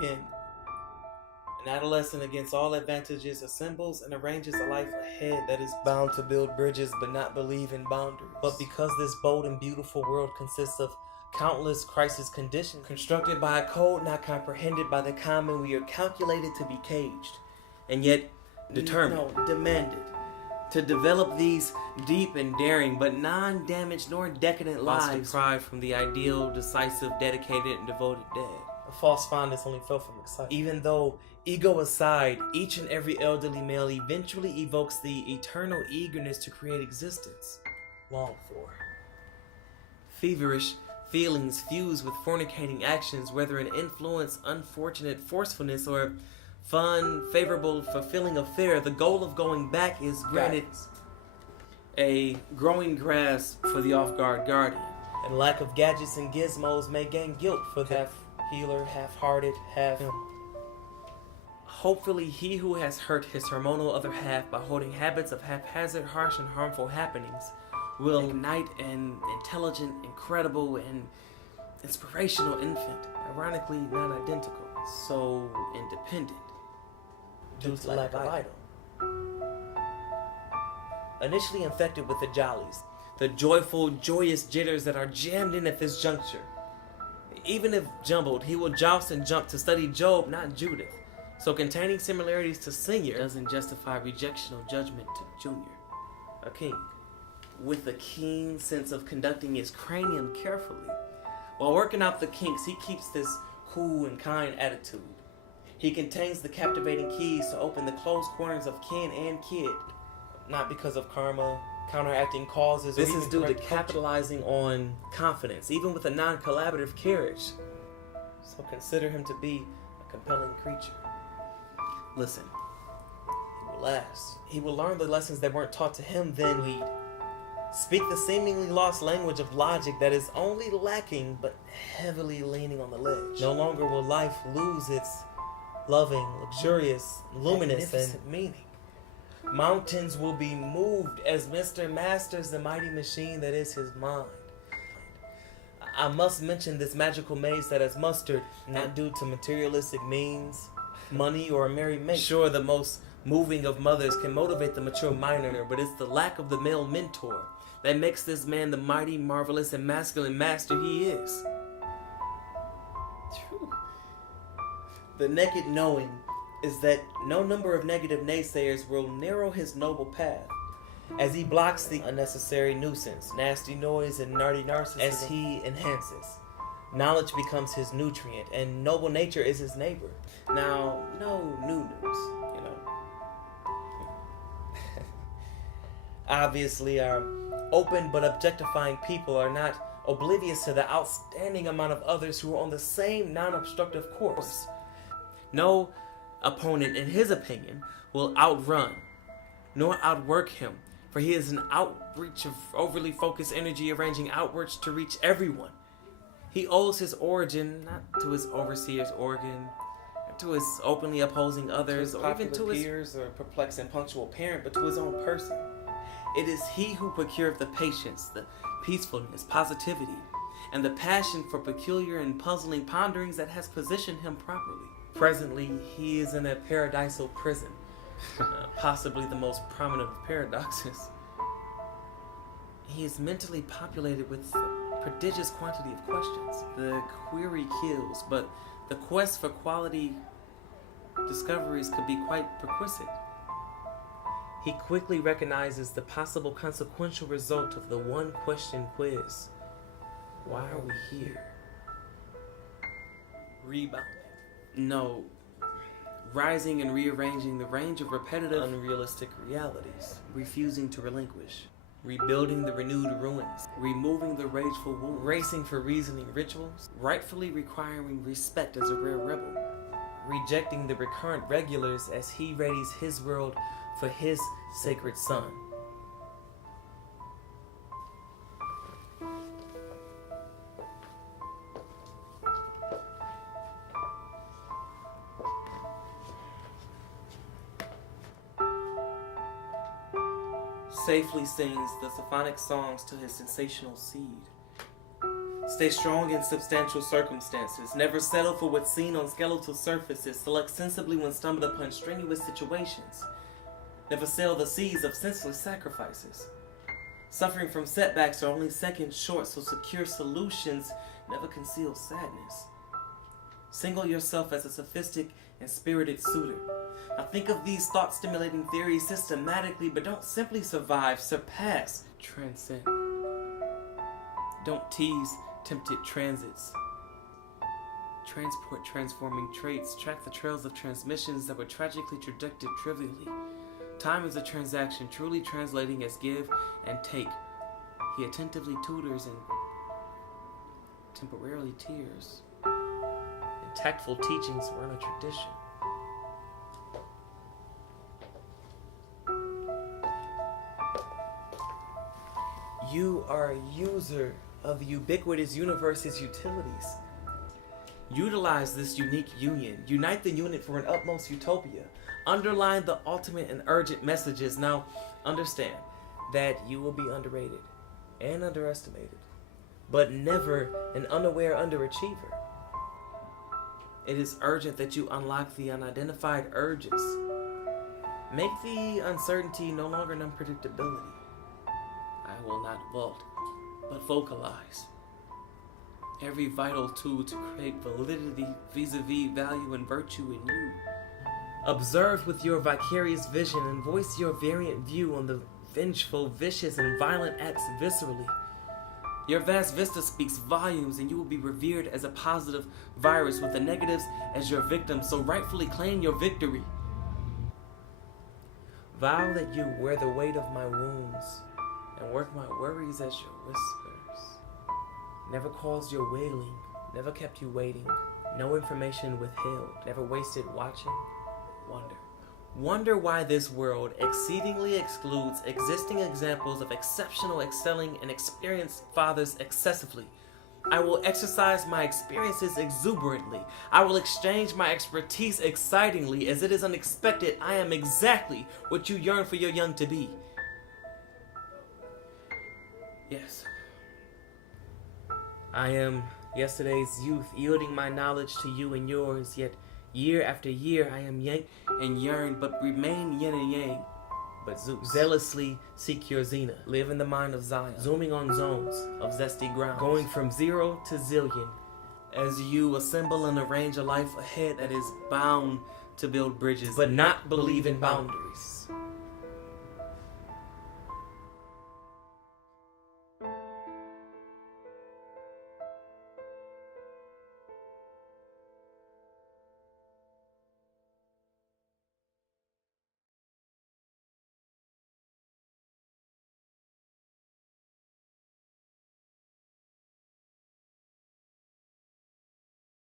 again. An adolescent against all advantages assembles and arranges a life ahead that is bound to build bridges but not believe in boundaries. But because this bold and beautiful world consists of countless crisis conditions constructed by a code not comprehended by the common, we are calculated to be caged and yet demanded to develop these deep and daring but non-damaged nor decadent lives deprived from the ideal, decisive, dedicated, and devoted dead. A false fondness only fell from excitement. Even though, ego aside, each and every elderly male eventually evokes the eternal eagerness to create existence longed for. Feverish feelings fuse with fornicating actions, whether an influence, unfortunate forcefulness, or fun, favorable, fulfilling affair. The goal of going back is granted a growing grasp for the off-guard guardian. And lack of gadgets and gizmos may gain guilt for the half-healer, half-hearted, half-him. Hopefully he who has hurt his hormonal other half by holding habits of haphazard, harsh, and harmful happenings will ignite an intelligent, incredible, and inspirational infant, ironically non-identical, so independent, due to lack of idol. Initially infected with the jollies, the joyful, joyous jitters that are jammed in at this juncture. Even if jumbled, he will joust and jump to study Job, not Judith. So containing similarities to senior doesn't justify rejection or judgment to junior. A king, with a keen sense of conducting his cranium carefully. While working out the kinks, he keeps this cool and kind attitude. He contains the captivating keys to open the closed corners of kin and kid. Not because of karma, counteracting causes. This is due to capitalizing on confidence, even with a non-collaborative carriage. So consider him to be a compelling creature. Listen, he will last. He will learn the lessons that weren't taught to him, then lead. Speak the seemingly lost language of logic that is only lacking but heavily leaning on the ledge. No longer will life lose its loving, luxurious, luminous, and meaning. Mountains will be moved as Mr. masters the mighty machine that is his mind. I must mention this magical maze that has mustered, not due to materialistic means, money, or a merry mate. Sure, the most moving of mothers can motivate the mature minor, but it's the lack of the male mentor that makes this man the mighty, marvelous, and masculine master he is. The naked knowing is that no number of negative naysayers will narrow his noble path, as he blocks the unnecessary nuisance, nasty noise, and nardy narcissism as he enhances. Knowledge becomes his nutrient, and noble nature is his neighbor. Now, no new news, you know. Obviously, our open but objectifying people are not oblivious to the outstanding amount of others who are on the same non-obstructive course. No opponent, in his opinion, will outrun nor outwork him, for he is an outreach of overly focused energy arranging outwards to reach everyone. He owes his origin not to his overseer's organ, not to his openly opposing others, or even to his peers or perplexed and punctual parent, but to his own person. It is he who procured the patience, the peacefulness, positivity, and the passion for peculiar and puzzling ponderings that has positioned him properly. Presently, he is in a paradisal prison, possibly the most prominent of paradoxes. He is mentally populated with a prodigious quantity of questions. The query kills, but the quest for quality discoveries could be quite perquisite. He quickly recognizes the possible consequential result of the one question quiz. Why are we here? Rebounding. No. Rising and rearranging the range of repetitive, unrealistic realities. Refusing to relinquish. Rebuilding the renewed ruins. Removing the rageful wound. Racing for reasoning rituals. Rightfully requiring respect as a rare rebel. Rejecting the recurrent regulars as he readies his world for his sacred son. Safely sings the symphonic songs to his sensational seed. Stay strong in substantial circumstances. Never settle for what's seen on skeletal surfaces. Select sensibly when stumbled upon strenuous situations. Never sail the seas of senseless sacrifices. Suffering from setbacks are only seconds short, so secure solutions never conceal sadness. Single yourself as a sophistic and spirited suitor. Now think of these thought-stimulating theories systematically, but don't simply survive, surpass, transcend. Don't tease tempted transits. Transport transforming traits. Track the trails of transmissions that were tragically trajected trivially. Time is a transaction, truly translating as give and take. He attentively tutors and temporarily tears. And tactful teachings were in a tradition. You are a user of the ubiquitous universe's utilities. Utilize this unique union. Unite the unit for an utmost utopia. Underline the ultimate and urgent messages. Now, understand that you will be underrated and underestimated, but never an unaware underachiever. It is urgent that you unlock the unidentified urges. Make the uncertainty no longer an unpredictability. I will not vault, but vocalize. Every vital tool to create validity vis-a-vis value and virtue in you. Observe with your vicarious vision and voice your variant view on the vengeful, vicious, and violent acts viscerally. Your vast vista speaks volumes, and you will be revered as a positive virus with the negatives as your victims, so rightfully claim your victory. Vow that you wear the weight of my wounds and work my worries as your whispers. Never caused your wailing, never kept you waiting, no information withheld, never wasted watching. Wonder why this world exceedingly excludes existing examples of exceptional, excelling, and experienced fathers excessively. I will exercise my experiences exuberantly. I will exchange my expertise excitingly. As it is unexpected, I am exactly what you yearn for your young to be. Yes. I am yesterday's youth, yielding my knowledge to you and yours, yet year after year I am yang and yearn, but remain yin and yang. But Zeus, zealously seek your zenith. Live in the mind of Zion, zooming on zones of zesty ground, going from 0 to zillion, as you assemble and arrange a life ahead that is bound to build bridges, but not believe in boundaries.